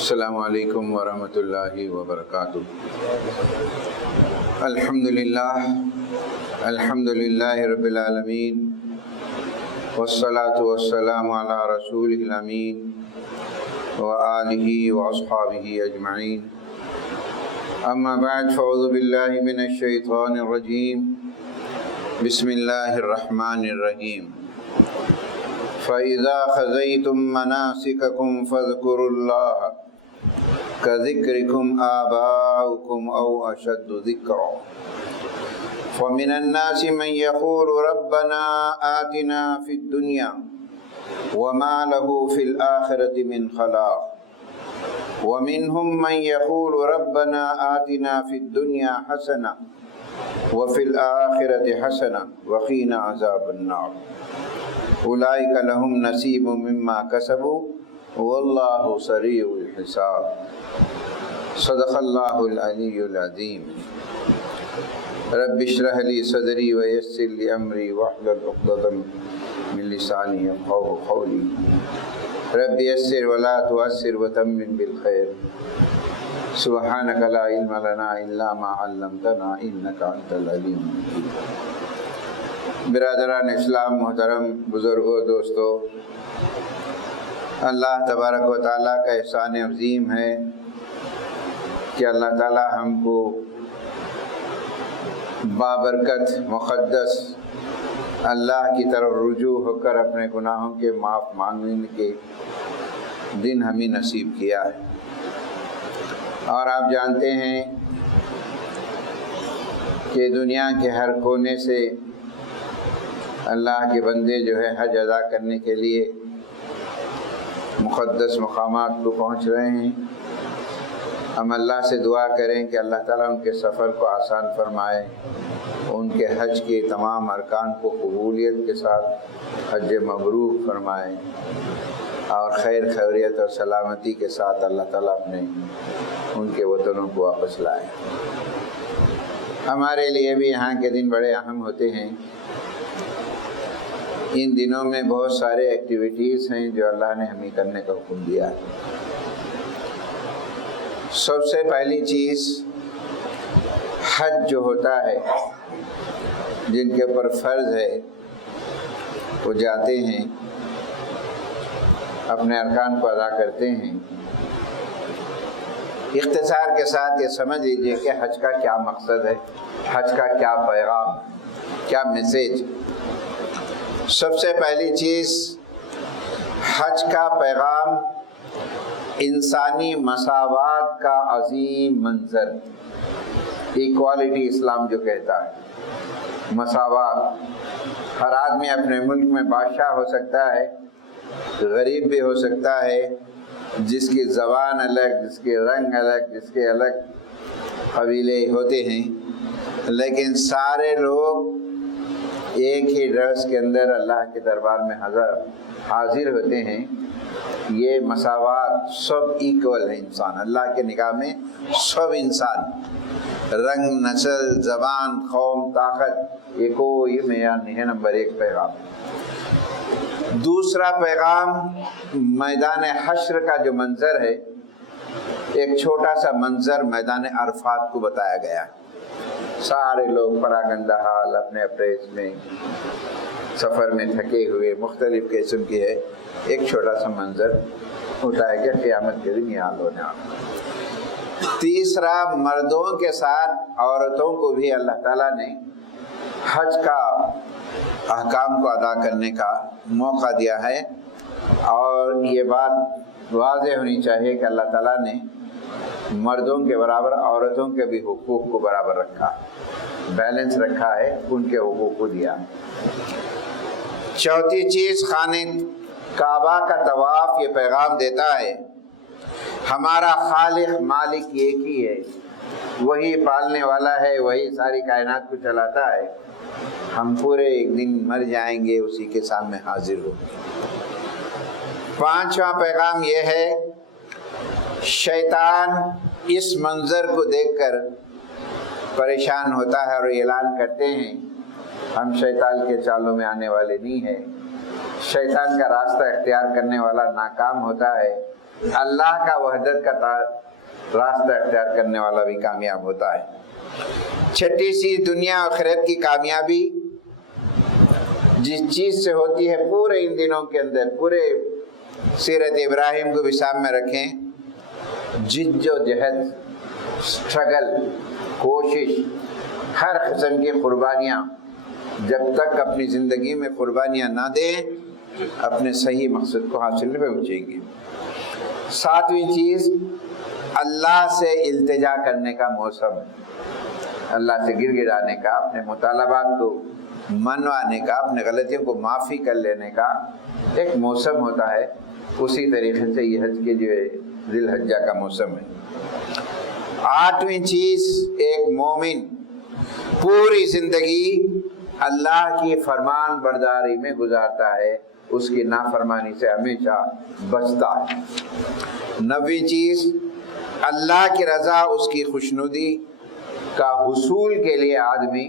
السلام علیکم ورحمۃ اللہ وبرکاتہ۔ الحمد للہ رب العالمین، والصلاة والسلام علی رسولہ الامین وآلہ واصحابہ اجمعین، اما بعد فاعوذ باللہ من الشیطان الرجیم، بسم اللہ الرحمن الرحیم۔ فَإِذَا خَزَيْتُم مَّنَاسِكَكُمْ فَاذْكُرُوا اللَّهَ كَذِكْرِكُمْ آبَاءَكُمْ أَوْ أَشَدُّ ذِكْرًا وَمِنَ النَّاسِ مَن يَقُولُ رَبَّنَا آتِنَا فِي الدُّنْيَا وَمَا لَهُ فِي الْآخِرَةِ مِنْ خَلَاقٍ وَمِنْهُم مَّن يَقُولُ رَبَّنَا آتِنَا فِي الدُّنْيَا حَسَنَةً وَفِي الْآخِرَةِ حَسَنَةً وَقِنَا عَذَابَ النَّارِ اولئک لہم نصیب مما کسبوا واللہ سریع الحساب۔ صدق اللہ العلی العظیم۔ رب اشرح لی صدری ویسر لی امری واحلل عقدۃ من لسانی یفقہوا قولی۔ رب یسر ولا تعسر وتمم بالخیر۔ سبحانک لا علم لنا الا ما علمتنا انک انت العلیم الحکیم۔ برادران اسلام، محترم بزرگوں، دوستو، اللہ تبارک و تعالیٰ کا احسان عظیم ہے کہ اللہ تعالیٰ ہم کو بابرکت مقدس اللہ کی طرف رجوع ہو کر اپنے گناہوں کے معاف مانگنے کے دن ہمیں نصیب کیا ہے۔ اور آپ جانتے ہیں کہ دنیا کے ہر کونے سے اللہ کے بندے جو ہے حج ادا کرنے کے لیے مقدس مقامات کو پہنچ رہے ہیں۔ ہم اللہ سے دعا کریں کہ اللہ تعالیٰ ان کے سفر کو آسان فرمائے، ان کے حج کے تمام ارکان کو قبولیت کے ساتھ حج مبرور فرمائے اور خیر خیریت اور سلامتی کے ساتھ اللہ تعالیٰ اپنے ان کے وطنوں کو واپس لائے۔ ہمارے لیے بھی یہاں کے دن بڑے اہم ہوتے ہیں۔ ان دنوں میں بہت سارے ایکٹیویٹیز ہیں جو اللہ نے ہمیں کرنے کا حکم دیا ہے۔ سب سے پہلی چیز حج جو ہوتا ہے، جن کے اوپر فرض ہے، وہ جاتے ہیں، اپنے ارکان کو ادا کرتے ہیں۔ اختصار کے ساتھ یہ سمجھ لیجیے کہ حج کا کیا مقصد ہے، حج کا کیا پیغام، کیا میسیج۔ سب سے پہلی چیز، حج کا پیغام انسانی مساوات کا عظیم منظر، ایکوالٹی اسلام جو کہتا ہے، مساوات۔ ہر آدمی اپنے ملک میں بادشاہ ہو سکتا ہے، غریب بھی ہو سکتا ہے، جس کی زبان الگ، جس کے رنگ الگ، جس کے الگ قبیلے ہوتے ہیں، لیکن سارے لوگ ایک ہی ڈریس کے اندر اللہ کے دربار میں حاضر ہوتے ہیں۔ یہ مساوات، سب ایکول ہے انسان، اللہ کے نگاہ میں سب انسان، رنگ، نسل، زبان، قوم، طاقت، یہ کوئی معیار نہیں ہے۔ نمبر ایک پیغام۔ دوسرا پیغام، میدان حشر کا جو منظر ہے، ایک چھوٹا سا منظر میدان عرفات کو بتایا گیا ہے۔ سارے لوگ پراگندہ حال، اپنے اپنے اس میں سفر میں تھکے ہوئے، مختلف قسم کی ہے، ایک چھوٹا سا منظر ہوتا ہے کہ قیامت کے دن یہ حال ہونے والا۔ تیسرا، مردوں کے ساتھ عورتوں کو بھی اللہ تعالیٰ نے حج کا احکام کو ادا کرنے کا موقع دیا ہے، اور یہ بات واضح ہونی چاہیے کہ اللہ تعالیٰ نے مردوں کے برابر عورتوں کے بھی حقوق کو برابر رکھا، بیلنس رکھا ہے، ان کے حقوق کو دیا ہے۔ چوتھی چیز، خانہ کعبہ کا طواف یہ پیغام دیتا ہے، ہمارا خالق مالک ایک ہی ہے، وہی پالنے والا ہے، وہی ساری کائنات کو چلاتا ہے، ہم پورے ایک دن مر جائیں گے، اسی کے سامنے حاضر ہوں گے۔ پانچواں پیغام یہ ہے، شیطان اس منظر کو دیکھ کر پریشان ہوتا ہے اور اعلان کرتے ہیں، ہم شیطان کے چالوں میں آنے والے نہیں ہیں، شیطان کا راستہ اختیار کرنے والا ناکام ہوتا ہے، اللہ کا وحدت کا راستہ اختیار کرنے والا بھی کامیاب ہوتا ہے۔ چھٹی چیز دنیا اور آخرت کی کامیابی جس چیز سے ہوتی ہے، پورے ان دنوں کے اندر پورے سیرت ابراہیم کو بھی سامنے رکھیں، جد و جہد، اسٹرگل، کوشش، ہر قسم کی قربانیاں، جب تک اپنی زندگی میں قربانیاں نہ دیں اپنے صحیح مقصد کو حاصل نہیں پہنچیں گے۔ ساتویں چیز اللہ سے التجا کرنے کا موسم، اللہ سے گر گرانے کا، اپنے مطالبات کو منوانے کا، اپنے غلطیوں کو معافی کر لینے کا ایک موسم ہوتا ہے۔ اسی طریقے سے یہ حج کے جو ذی الحجہ کا موسم ہے۔ آٹھویں چیز، ایک مومن پوری زندگی اللہ کی فرمان برداری میں گزارتا ہے، اس کی نافرمانی سے ہمیشہ بچتا ہے۔ نویں چیز، اللہ کی رضا، اس کی خوشنودی کا حصول کے لیے آدمی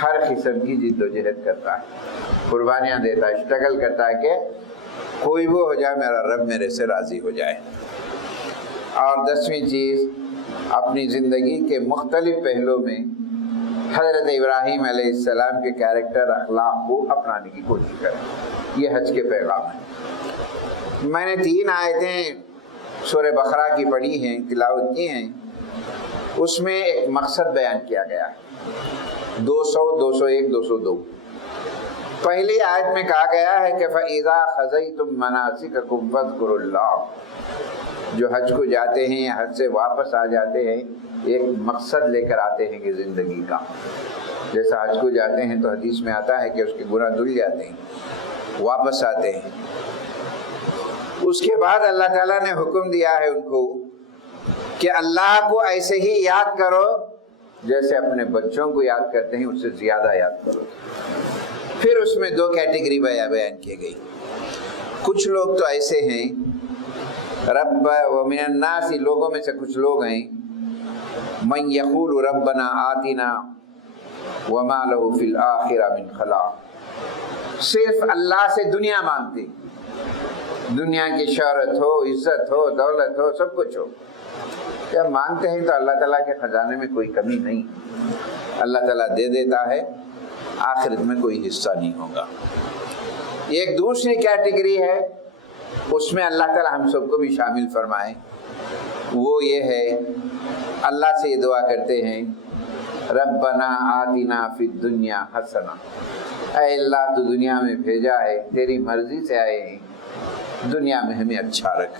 ہر قسم کی جد و جہد کرتا ہے، قربانیاں دیتا ہے، اسٹرگل کرتا ہے کہ کوئی وہ ہو جائے میرا رب میرے سے راضی ہو جائے۔ اور 10ویں چیز، اپنی زندگی کے مختلف پہلوں میں حضرت ابراہیم علیہ السلام کے کیریکٹر، اخلاق کو اپنانے کی کوشش کریں۔ یہ حج کے پیغام ہے۔ میں نے 3 آیتیں سورہ بقرہ کی پڑھی ہیں، تلاوت کی ہیں، اس میں ایک مقصد بیان کیا گیا ہے، 200، 201، 202۔ پہلی آیت میں کہا گیا ہے کہ فَإِذَا خَزَيْتُم مَنَاسِكَكُمْ فَاذْكُرُوا اللَّهَ، جو حج کو جاتے ہیں یا حج سے واپس آ جاتے ہیں ایک مقصد لے کر آتے ہیں کہ زندگی کا، جیسا حج کو جاتے ہیں تو حدیث میں آتا ہے کہ اس کے گناہ دھل جاتے ہیں، واپس آتے ہیں۔ اس کے بعد اللہ تعالیٰ نے حکم دیا ہے ان کو کہ اللہ کو ایسے ہی یاد کرو جیسے اپنے بچوں کو یاد کرتے ہیں، اس سے زیادہ یاد کرو۔ پھر اس میں 2 کیٹیگری بیان کی گئی۔ کچھ لوگ تو ایسے ہیں، رب ومن الناس، لوگوں میں سے کچھ لوگ ہیں، من یقول ربنا آتنا وما له فی الآخرہ من خلاق، صرف اللہ سے دنیا مانگتے، دنیا کی شہرت ہو، عزت ہو، دولت ہو، سب کچھ ہو، جب مانگتے ہیں تو اللہ تعالیٰ کے خزانے میں کوئی کمی نہیں، اللہ تعالیٰ دے دیتا ہے، آخرت میں کوئی حصہ نہیں ہوگا۔ ایک دوسری کیٹیگری ہے، اس میں اللہ تعالیٰ ہم سب کو بھی شامل فرمائے، وہ یہ ہے اللہ سے یہ دعا کرتے ہیں، ربنا آتنا فی الدنیا حسنہ، اے اللہ تو دنیا میں بھیجا ہے، تیری مرضی سے آئے ہیں، دنیا میں ہمیں اچھا رکھ،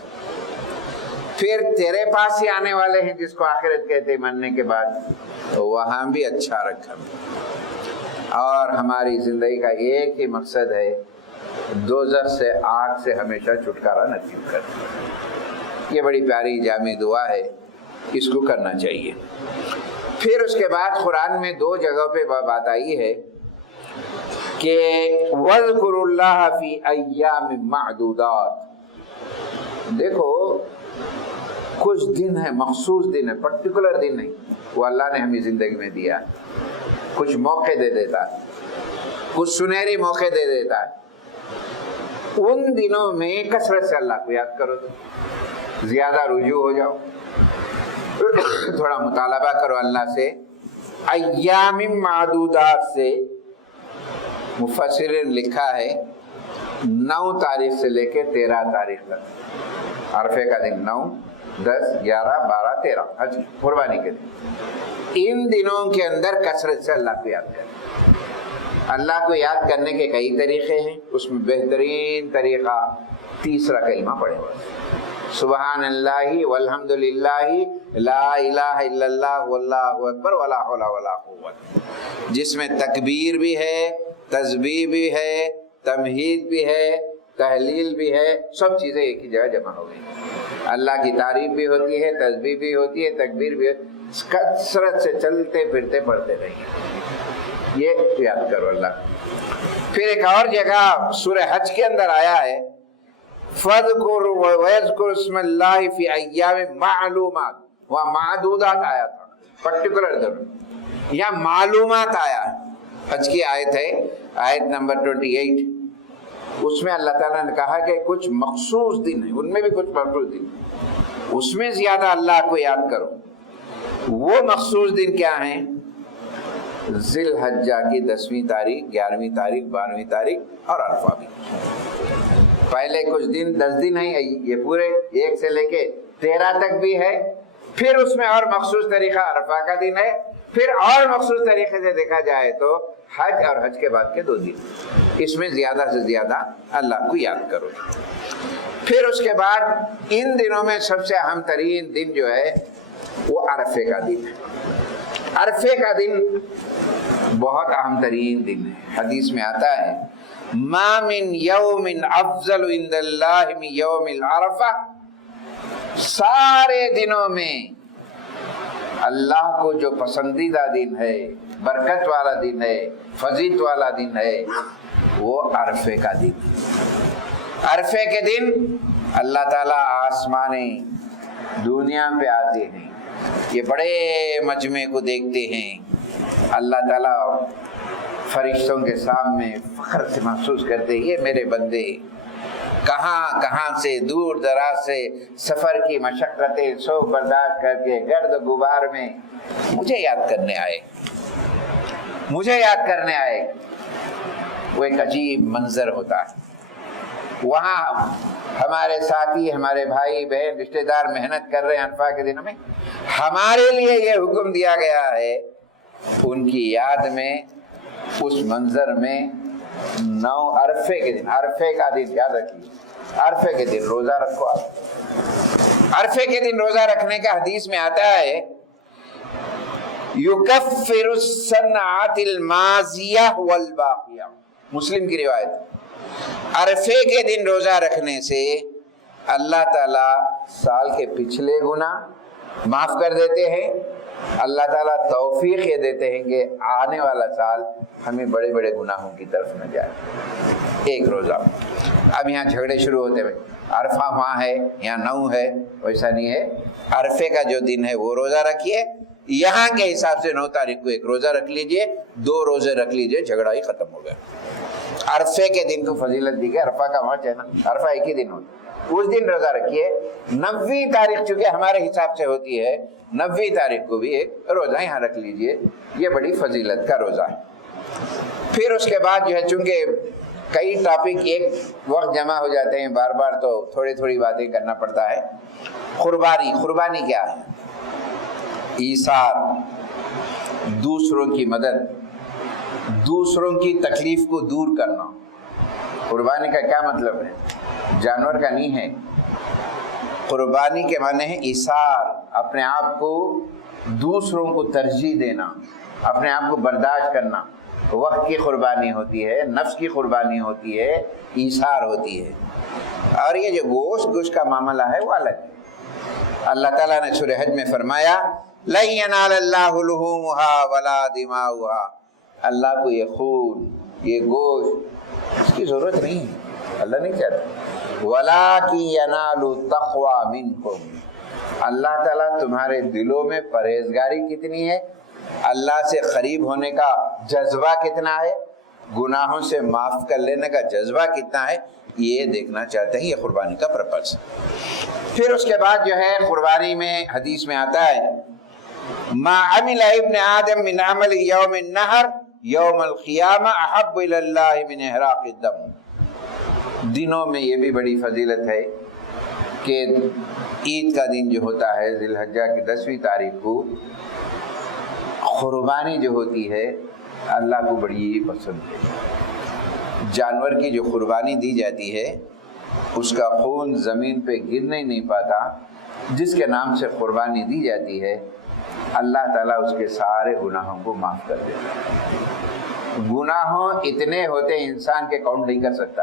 پھر تیرے پاس ہی آنے والے ہیں جس کو آخرت کہتے ہیں مرنے کے بعد، تو وہاں بھی اچھا رکھ ہمیں، اور ہماری زندگی کا ایک ہی مقصد ہے، دوزخ سے، آگ سے ہمیشہ چھٹکارا نصیب کرنا۔ یہ بڑی پیاری جامع دعا ہے، اس کو کرنا چاہیے۔ پھر اس کے بعد قرآن میں 2 جگہوں پہ بات آئی ہے کہ وَاذْكُرُوا اللَّهَ فِي أَيَّامٍ مَعْدُودَاتٍ، دیکھو کچھ دن ہے، مخصوص دن ہے، پرٹیکولر دن نہیں، وہ اللہ نے ہمیں زندگی میں دیا ہے، کچھ موقع دے دیتا ہے، کچھ سنہری موقع دے دیتا ہے، ان دنوں میں کثرت سے اللہ کو یاد کرو، زیادہ رجوع ہو جاؤ، تھوڑا مطالبہ کرو اللہ سے۔ ایام معدودات سے مفسرین لکھا ہے 9 تاریخ سے لے کے 13 تاریخ تک، عرفے کا دن 9، 10، 11، 12، 13، حج قربانی کے دن، ان دنوں کے اندر کثرت سے اللہ کو یاد کریں۔ اللہ کو یاد کرنے کے کئی طریقے ہیں، اس میں بہترین طریقہ تیسرا کلمہ پڑھے ہوئے، سبحان اللہ والحمد للہ لا الہ الا اللہ واللہ اکبر ولا حول ولا قوت، جس میں تکبیر بھی ہے، تسبیح بھی ہے، تمہید بھی ہے، تحلیل بھی ہے، سب چیزیں ایک ہی جگہ جمع ہو گئی، اللہ کی تعریف بھی ہوتی ہے، تسبیح بھی ہوتی ہے، تکبیر بھی ہوتی ہے، کثرت سے چلتے پھرتے پڑھتے رہیے، یہ یاد کرو اللہ۔ پھر ایک اور جگہ سورہ حج کے اندر آیا ہے فَاذْكُرْ وَيَذْكُرْ اسْمَ اللَّهِ فِي أَيَّامٍ مَعْلُومَاتٍ، وہاں معدودات آیا تھا، پرٹیکولر دن، یا معلومات آیا ہے، حج کی آیت ہے، آیت نمبر 28، اس میں اللہ تعالیٰ نے کہا کہ کچھ مخصوص دن ہیں، ان میں بھی کچھ مخصوص دن، اس میں زیادہ اللہ کو یاد کرو. وہ مخصوص دن کیا ہیں؟ ذی الحجہ کی 10ویں تاریخ، 11ویں تاریخ، 12ویں تاریخ اور عرفہ بھی. پہلے کچھ دن 10 دن ہیں، یہ پورے 1 سے لے کے 13 تک بھی ہے. پھر اس میں اور مخصوص طریقہ عرفہ کا دن ہے. پھر اور مخصوص طریقے سے دیکھا جائے تو حج اور حج کے بعد کے 2 دن. اس میں زیادہ سے زیادہ اللہ کو یاد کرو. پھر اس کے بعد ان دنوں میں سب سے اہم ترین دن جو ہے وہ عرفے کا دن ہے. عرفے کا دن بہت اہم ترین دن ہے. حدیث میں آتا ہے ما من یوم افضل عند اللہ من یوم العرفہ. سارے دنوں میں اللہ کو جو پسندیدہ دن ہے، برکت والا دن ہے، فضیلت والا دن ہے، وہ عرفے کا دن. عرفے کے دن اللہ تعالیٰ آسمانی دنیا پہ آتے ہیں، یہ بڑے مجمع کو دیکھتے ہیں. اللہ تعالیٰ فرشتوں کے سامنے فخر سے محسوس کرتے ہیں، یہ میرے بندے کہاں کہاں سے دور دراز سے سفر کی مشقتیں سو برداشت کر کے گرد غبار میں مجھے یاد کرنے آئے، مجھے یاد کرنے آئے. وہ ایک عجیب منظر ہوتا ہے. وہاں ہمارے ساتھی، ہمارے بھائی بہن، رشتہ دار محنت کر رہے ہیں عرفہ کے دنوں میں. ہمارے لیے یہ حکم دیا گیا ہے ان کی یاد میں، اس منظر میں 9 عرفے کے دن، عرفے کا دن یاد رکھیے، عرفے کے دن روزہ رکھو. آپ عرفے کے دن روزہ رکھنے کا حدیث میں آتا ہے یکفر السنۃ الماضیہ والباقیہ، مسلم کی روایت. عرفے کے دن روزہ رکھنے سے اللہ تعالیٰ سال کے پچھلے گناہ معاف کر دیتے ہیں. اللہ تعالیٰ توفیق یہ دیتے ہیں کہ آنے والا سال ہمیں بڑے بڑے گناہوں کی طرف نہ جائے. ایک روزہ. اب یہاں جھگڑے شروع ہوتے ہیں، عرفہ وہاں ہے یہاں 9 ہے، ویسا نہیں ہے. عرفے کا جو دن ہے وہ روزہ رکھیے. یہاں کے حساب سے 9 تاریخ کو ایک روزہ رکھ لیجئے، 2 روزے رکھ لیجئے، جھگڑا ہی ختم ہو گیا. عرفے کے دن کو فضیلت دی گئی. عرفہ کا وقت ہے نا، عرفہ ایک ہی دن ہوتا، اس دن روزہ رکھیے. 90ویں تاریخ چونکہ ہمارے حساب سے ہوتی ہے، 90ویں تاریخ کو بھی ایک روزہ یہاں رکھ لیجئے. یہ بڑی فضیلت کا روزہ ہے. پھر اس کے بعد جو ہے چونکہ کئی ٹاپک ایک وقت جمع ہو جاتے ہیں، بار بار تو تھوڑی تھوڑی باتیں کرنا پڑتا ہے. قربانی. قربانی کیا ہے؟ ایثار، دوسروں کی مدد، دوسروں کی تکلیف کو دور کرنا. قربانی کا کیا مطلب ہے؟ جانور کا نہیں ہے. قربانی کے معنی ہے ایثار، اپنے آپ کو دوسروں کو ترجیح دینا، اپنے آپ کو برداشت کرنا. وقت کی قربانی ہوتی ہے، نفس کی قربانی ہوتی ہے، ایثار ہوتی ہے. اور یہ جو گوشت کا معاملہ ہے وہ الگ ہے. اللہ تعالیٰ نے سورہ حج میں فرمایا لَن يَنَالَ اللَّهُ لُحُومُهَا وَلَا دِمَاؤُهَا. اللہ کو یہ خون، یہ گوشت، اس کی ضرورت نہیں ہے، اللہ نہیں چاہتا. وَلَٰكِن يَنَالُ التَّقْوَىٰ مِنكُمْ. اللہ تعالیٰ تمہارے دلوں میں پرہیزگاری کتنی ہے، اللہ سے قریب ہونے کا جذبہ کتنا ہے، گناہوں سے معاف کر لینے کا جذبہ کتنا ہے، یہ دیکھنا چاہتے ہیں. یہ قربانی کا پرپس. پھر اس کے بعد جو ہے قربانی میں حدیث میں آتا ہے ما عمل ابن آدم من عمل یوم النحر یوم القیامہ احب الی اللہ من احراق الدم. دنوں میں یہ بھی بڑی فضیلت ہے کہ عید کا دن جو ہوتا ہے ذی الحجہ کی 10ویں تاریخ کو، قربانی جو ہوتی ہے اللہ کو بڑی پسند ہے. جانور کی جو قربانی دی جاتی ہے اس کا خون زمین پہ گرنے نہیں پاتا. جس کے نام سے قربانی دی جاتی ہے اللہ تعالیٰ اس کے سارے گناہوں کو معاف کر دیتا ہے. گناہوں اتنے ہوتے انسان کے کاؤنٹ نہیں کر سکتا.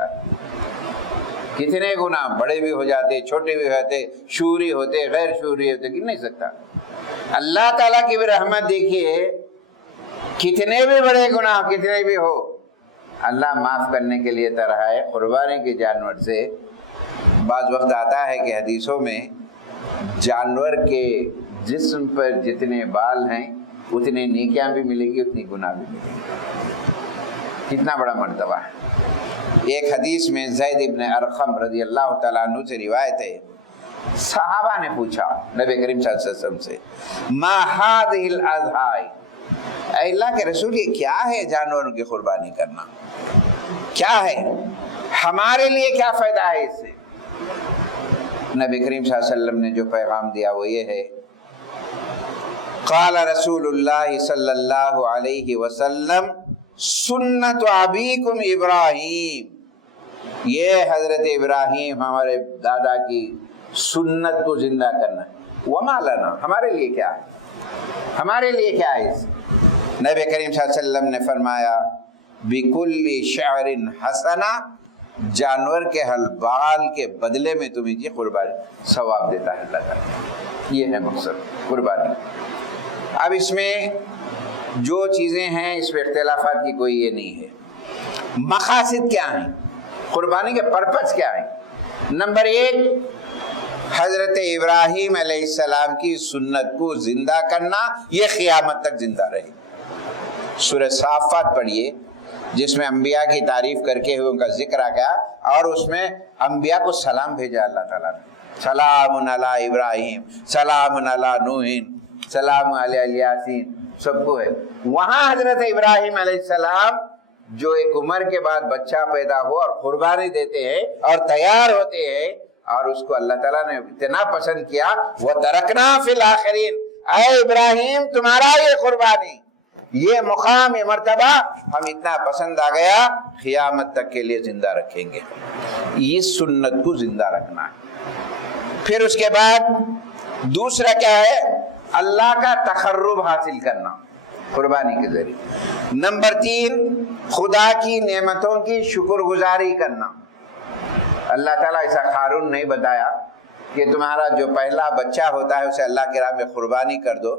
کتنے گناہ بڑے بھی ہو جاتے، چھوٹے بھی ہوتے، شعوری ہوتے، غیر شعوری ہوتے، گر نہیں سکتا. اللہ تعالیٰ کی بھی رحمت دیکھیے، کتنے بھی بڑے گناہ کتنے بھی ہو اللہ معاف کرنے کے لیے طرح ہے. قربانی کے جانور سے بعض وقت آتا ہے کہ حدیثوں میں جانور کے جسم پر جتنے بال ہیں اتنے نیکیاں بھی ملے گی، اتنی گناہ بھی ملے گی. کتنا بڑا مرتبہ ہے. ایک حدیث میں زید ابن ارقم رضی اللہ تعالیٰ عنہ سے روایت ہے صحابہ نے پوچھا نبی کریم صلی اللہ علیہ وسلم سے ما ہذہ الاضحی، اے اللہ کے رسول یہ کیا ہے جانوروں کی قربانی کرنا، کیا ہے، ہمارے لیے کیا فائدہ ہے اس سے؟ نبی کریم صلی اللہ علیہ وسلم نے جو پیغام دیا وہ یہ ہے، قال رسول اللہ صلی اللہ علیہ وسلم سنت ابیکم ابراہیم، یہ حضرت ابراہیم ہمارے دادا کی سنت کو زندہ کرنا ہے، وما لنا، ہمارے لیے کیا ہے، ہمارے لیے کیا ہے اس؟ نبی کریم صلی اللہ علیہ وسلم نے فرمایا بکل شعر حسنہ، جانور کے ہر بال کے بدلے میں تمہیں یہ قربانی ثواب دیتا ہے اللہ تعالیٰ، یہ ہے مقصد قربانی۔ اب اس میں جو چیزیں ہیں اس میں اختلافات کی کوئی یہ نہیں ہے۔ مقاصد کیا ہیں، قربانی کے پرپس کیا ہیں؟ نمبر 1 حضرت ابراہیم علیہ السلام کی سنت کو زندہ کرنا، یہ قیامت تک زندہ رہے۔ سورہ صافات پڑھیے جس میں انبیاء کی تعریف کر کے ان کا ذکر آ گیا، اور اس میں انبیاء کو سلام بھیجا اللہ تعالیٰ نے، سلام علی ابراہیم، سلام علی نوح، سلام علی یاسین، سب کو ہے۔ وہاں حضرت ابراہیم علیہ السلام جو ایک عمر کے بعد بچہ پیدا ہو اور قربانی دیتے ہیں اور تیار ہوتے ہیں، اور اس کو اللہ تعالیٰ نے اتنا پسند کیا، وَتَرَكْنَا فِي الْآخِرِينَ، اے ابراہیم تمہارا یہ قربانی، یہ مقام، یہ مرتبہ ہم اتنا پسند آ گیا، قیامت تک کے لیے زندہ رکھیں گے۔ یہ سنت کو زندہ رکھنا ہے۔ پھر اس کے بعد دوسرا کیا ہے، اللہ کا تقرب حاصل کرنا قربانی کے ذریعے۔ نمبر 3 خدا کی نعمتوں کی شکر گزاری کرنا۔ اللہ تعالیٰ ایسا قانون نہیں بتایا کہ تمہارا جو پہلا بچہ ہوتا ہے اسے اللہ کے راہ میں قربانی کر دو،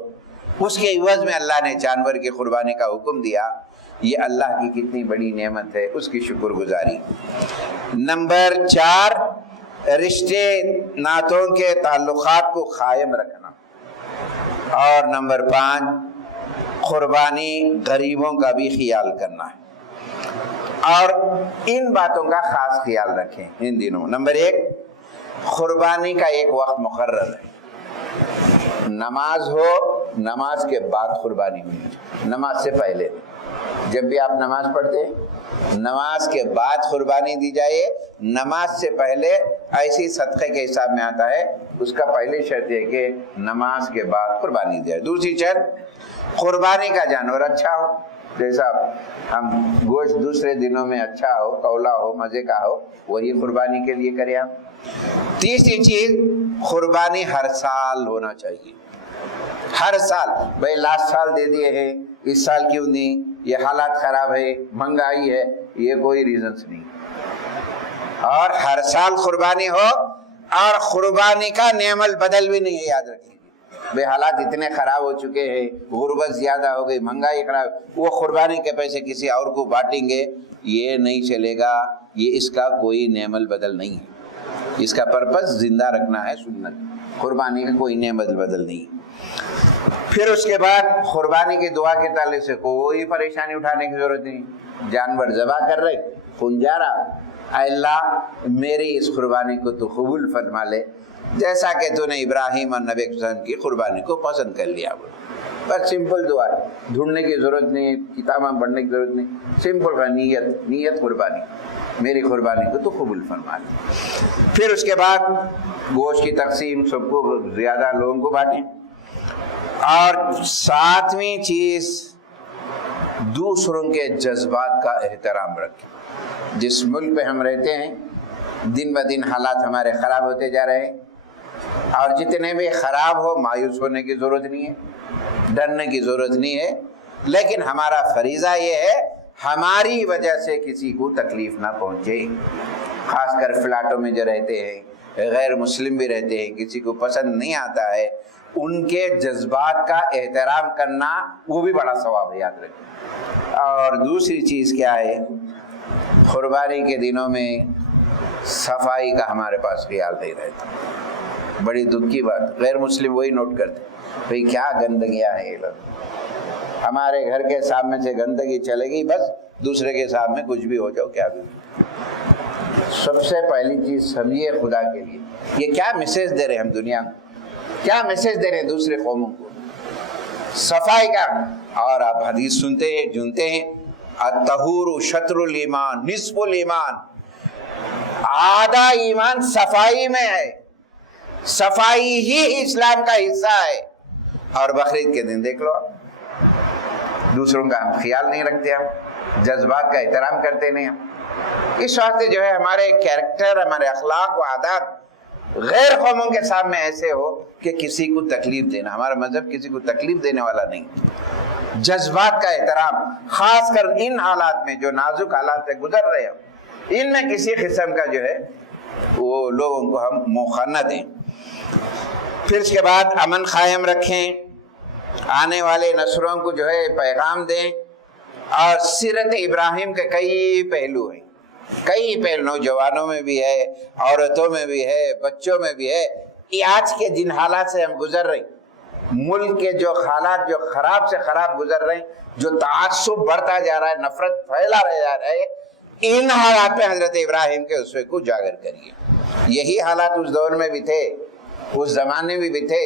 اس کے عوض میں اللہ نے جانور کی قربانی کا حکم دیا۔ یہ اللہ کی کتنی بڑی نعمت ہے، اس کی شکر گزاری۔ نمبر 4 رشتے ناتوں کے تعلقات کو قائم رکھنا، اور نمبر 5 قربانی غریبوں کا بھی خیال کرنا ہے، اور ان باتوں کا خاص خیال رکھیں ان دنوں۔ نمبر 1 قربانی کا ایک وقت مقرر ہے، نماز ہو، نماز کے بعد قربانی ہوئی، نماز سے پہلے جب بھی آپ نماز پڑھتے ہیں نماز کے بعد قربانی دی جائے، نماز سے پہلے ایسی صدقے کے حساب میں آتا ہے، اس کا پہلی شرط ہے کہ نماز کے بعد قربانی دی جائے۔ دوسری شرط قربانی کا جانور اچھا ہو، جیسا ہم گوشت دوسرے دنوں میں اچھا ہو، کولا ہو، مزے کا ہو، وہی قربانی کے لیے کریں ہم۔ تیسری چیز قربانی ہر سال ہونا چاہیے، ہر سال۔ بھائی لاسٹ سال دے دیے ہیں، اس سال کیوں نہیں، یہ حالات خراب ہے، مہنگائی ہے، یہ کوئی ریزنز نہیں۔ اور ہر سال قربانی ہو، اور قربانی کا نعم البدل بھی نہیں ہے، یاد رکھیے۔ بھائی حالات اتنے خراب ہو چکے ہیں، غربت زیادہ ہو گئی، مہنگائی خراب، وہ قربانی کے پیسے کسی اور کو بانٹیں گے، یہ نہیں چلے گا، یہ اس کا کوئی نعم البدل نہیں ہے۔ اس کا پرپس زندہ رکھنا ہے سنت، قربانی کا کوئی نعم البدل نہیں۔ پھر اس کے بعد قربانی کی دعا کے تعلق سے کوئی پریشانی اٹھانے کی ضرورت نہیں۔ جانور ذبح کر رہے، خون جا رہا، اے اللہ میری اس قربانی کو تو قبول فرما لے، جیسا کہ تو نے ابراہیم اور نبی حسن کی قربانی کو پسند کر لیا۔ بس سمپل دعا ہے، ڈھونڈنے کی ضرورت نہیں، کتابیں پڑھنے کی ضرورت نہیں، سمپل کا نیت قربانی، میری قربانی کو تو قبول فرما لے۔ پھر اس کے بعد گوشت کی تقسیم، سب کو زیادہ لوگوں کو بانٹیں۔ اور 7ویں چیز دوسروں کے جذبات کا احترام رکھیں۔ جس ملک پہ ہم رہتے ہیں دن بدن حالات ہمارے خراب ہوتے جا رہے ہیں، اور جتنے بھی خراب ہو مایوس ہونے کی ضرورت نہیں ہے، ڈرنے کی ضرورت نہیں ہے، لیکن ہمارا فریضہ یہ ہے ہماری وجہ سے کسی کو تکلیف نہ پہنچے۔ خاص کر فلیٹوں میں جو رہتے ہیں، غیر مسلم بھی رہتے ہیں، کسی کو پسند نہیں آتا ہے، ان کے جذبات کا احترام کرنا وہ بھی بڑا ثواب ہے، یاد رکھیں۔ اور دوسری چیز کیا ہے، قربانی کے دنوں میں صفائی کا ہمارے پاس خیال نہیں رہتا۔ بڑی دکھ کی بات، غیر مسلم وہی نوٹ کرتے بھئی کیا گندگیاں ہیں یہ لوگ، ہمارے گھر کے سامنے سے گندگی چلے گی، بس دوسرے کے سامنے کچھ بھی ہو جاؤ، کیا بھی۔ سب سے پہلی چیز سمجھیے خدا کے لیے یہ کیا میسج دے رہے ہیں ہم دنیا کو, کیا میسج دے رہے ہیں دوسرے قوموں کو, صفائی کا. اور آپ حدیث سنتے ہیں جنتے ہیں, الطہور شطر الایمان نصف الایمان, آدھا ایمان صفائی میں ہے, صفائی ہی اسلام کا حصہ ہے. اور بقرعید کے دن دیکھ لو, دوسروں کا ہم خیال نہیں رکھتے, ہم جذبات کا احترام کرتے نہیں. ہم اس واسطے جو ہے ہمارے کیریکٹر, ہمارے اخلاق و عادات غیر قوموں کے سامنے ایسے ہو کہ کسی کو تکلیف دینا, ہمارا مذہب کسی کو تکلیف دینے والا نہیں. جذبات کا احترام, خاص کر ان حالات میں جو نازک حالات سے گزر رہے ہیں, ان میں کسی قسم کا جو ہے وہ لوگوں کو ہم موقع نہ دیں. پھر اس کے بعد امن قائم رکھیں, آنے والے نسلوں کو جو ہے پیغام دیں. اور سیرت ابراہیم کے کئی پہلو ہیں, کئی پہلو نوجوانوں میں بھی ہے, عورتوں میں بھی ہے, بچوں میں بھی ہے. یہ آج کے جن حالات سے ہم گزر رہے ہیں, ملک کے جو حالات جو خراب سے خراب گزر رہے ہیں, جو تعصب بڑھتا جا رہا ہے, نفرت پھیلا جا رہا ہے, ان حالات پہ حضرت ابراہیم کے اسوے کو اجاگر کریے. یہی حالات اس دور میں بھی تھے, اس زمانے میں بھی تھے,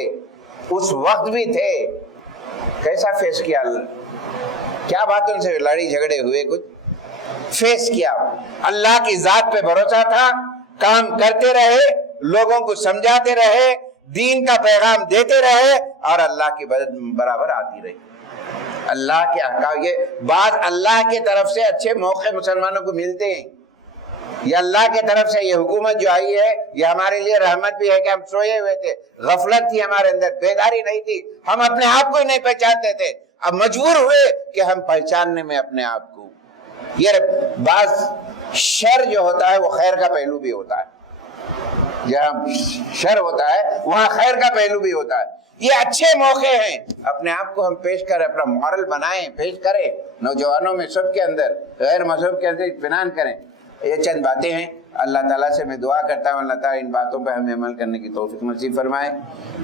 اس وقت بھی تھے. کیسا فیس کیا, کیا باتوں سے لڑائی جھگڑے ہوئے, کچھ فیس کیا. اللہ کی ذات پہ بھروسہ تھا, کام کرتے رہے, لوگوں کو سمجھاتے رہے, دین کا پیغام دیتے رہے, اور اللہ کی برابر آتی رہی. اللہ کے احکام, یہ بعض اللہ کی طرف سے اچھے موقع مسلمانوں کو ملتے ہیں. یہ اللہ کی طرف سے یہ حکومت جو آئی ہے, یہ ہمارے لیے رحمت بھی ہے کہ ہم سوئے ہوئے تھے, غفلت تھی ہمارے اندر, بیداری نہیں تھی, ہم اپنے آپ کو ہی نہیں پہچانتے تھے. اب مجبور ہوئے کہ ہم پہچاننے میں اپنے آپ کو. یہ بعض شر جو ہوتا ہے وہ خیر کا پہلو بھی ہوتا ہے, جہاں شر ہوتا ہے وہاں خیر کا پہلو بھی ہوتا ہے. یہ اچھے موقع ہیں, اپنے آپ کو ہم پیش کریں, اپنا مورل بنائیں, پیش کریں نوجوانوں میں, سب کے اندر, غیر مذہب کے اندر اطمینان کریں. یہ چند باتیں ہیں. اللہ تعالیٰ سے میں دعا کرتا ہوں اللہ تعالیٰ ان باتوں پہ ہمیں عمل کرنے کی توفیق نصیب فرمائے,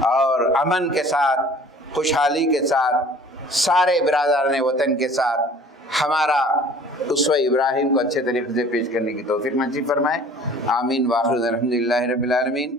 اور امن کے ساتھ, خوشحالی کے ساتھ, سارے برادران وطن کے ساتھ ہمارا اسوہ ابراہیم کو اچھے طریقے سے پیش کرنے کی توفیق نصیب فرمائے. آمین. واخر الحمدللہ رب العالمین.